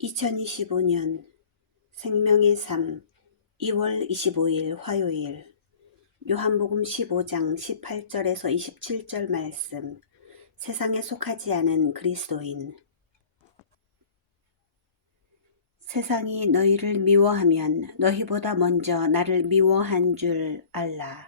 2025년 생명의 삶 2월 25일 화요일 요한복음 15장 18절에서 27절 말씀 세상에 속하지 않은 그리스도인 세상이 너희를 미워하면 너희보다 먼저 나를 미워한 줄 알라.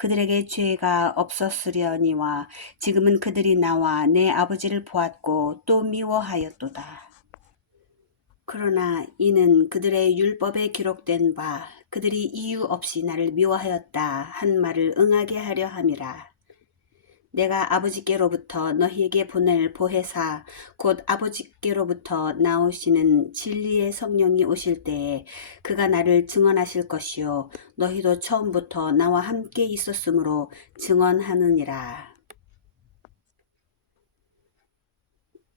그들에게 죄가 없었으려니와 지금은 그들이 나와 내 아버지를 보았고 또 미워하였도다. 그러나 이는 그들의 율법에 기록된 바 그들이 이유 없이 나를 미워하였다 한 말을 응하게 하려 함이라. 내가 아버지께로부터 너희에게 보낼 보혜사 곧 아버지께로부터 나오시는 진리의 성령이 오실 때에 그가 나를 증언하실 것이요 너희도 처음부터 나와 함께 있었으므로 증언하느니라.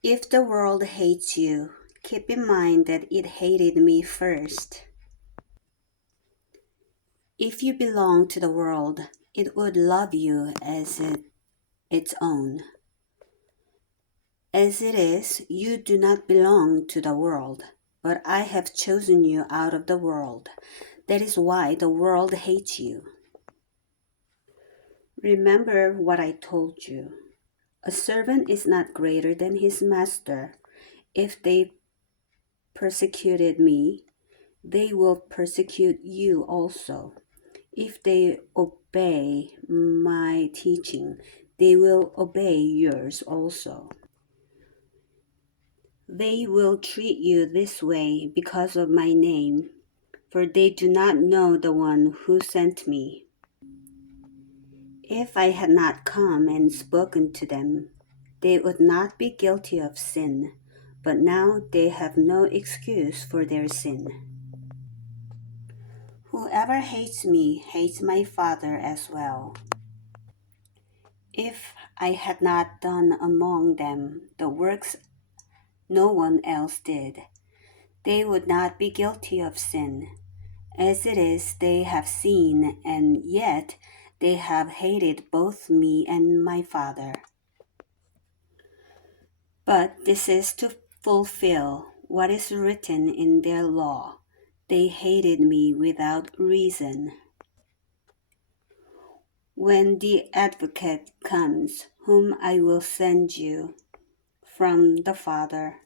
If the world hates you, keep in mind that it hated me first. If you belong to the world, it would love you as it its own. As it is, you do not belong to the world, but I have chosen you out of the world. That is why the world hates you. Remember what I told you. A servant is not greater than his master. If they persecuted me, they will persecute you also. If they obey my teaching, they will obey yours also. They will treat you this way because of my name, for they do not know the one who sent me. If I had not come and spoken to them, they would not be guilty of sin, but now they have no excuse for their sin. Whoever hates me hates my Father as well. If I had not done among them the works no one else did, they would not be guilty of sin. As it is, they have seen, and yet they have hated both me and my Father. But this is to fulfill what is written in their law. They hated me without reason When the advocate comes, whom I will send you from the Father,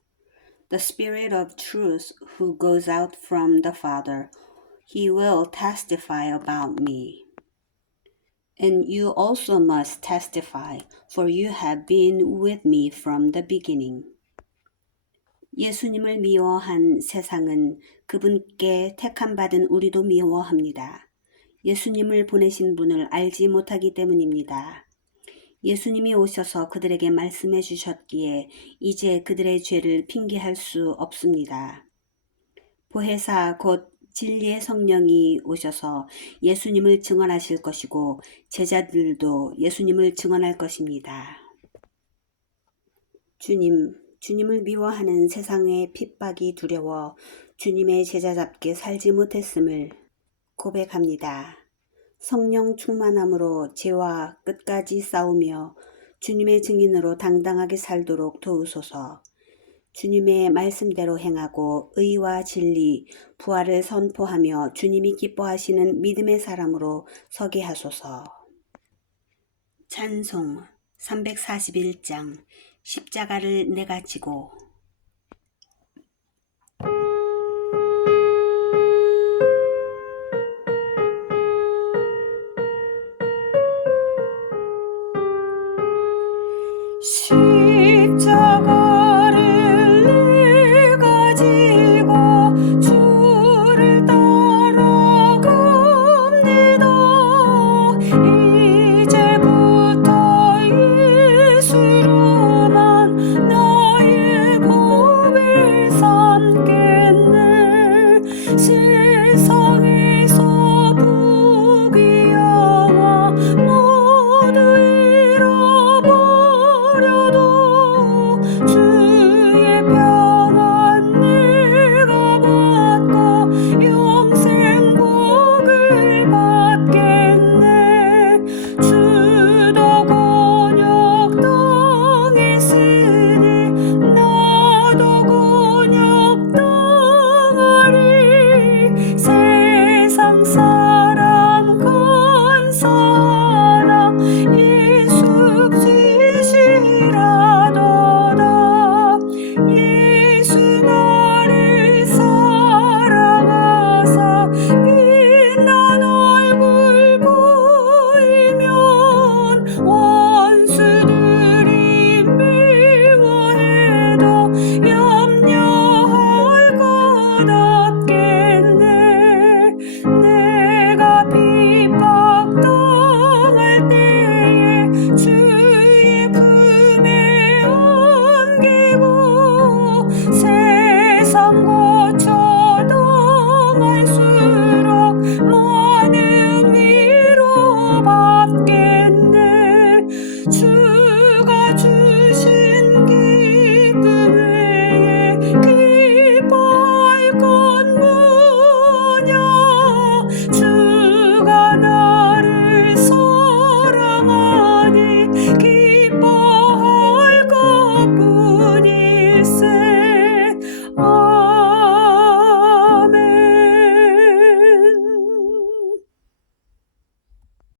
the Spirit of truth who goes out from the Father, he will testify about me. And you also must testify, for you have been with me from the beginning. 예수님을 미워한 세상은 그분께 택함 받은 우리도 미워합니다. 예수님을 보내신 분을 알지 못하기 때문입니다. 예수님이 오셔서 그들에게 말씀해 주셨기에 이제 그들의 죄를 핑계할 수 없습니다. 보혜사 곧 진리의 성령이 오셔서 예수님을 증언하실 것이고 제자들도 예수님을 증언할 것입니다. 주님, 주님을 미워하는 세상의 핍박이 두려워 주님의 제자답게 살지 못했음을 고백합니다. 성령 충만함으로 죄와 끝까지 싸우며 주님의 증인으로 당당하게 살도록 도우소서. 주님의 말씀대로 행하고 의와 진리, 부활을 선포하며 주님이 기뻐하시는 믿음의 사람으로 서게 하소서. 찬송 341장 십자가를 내가 지고 십자가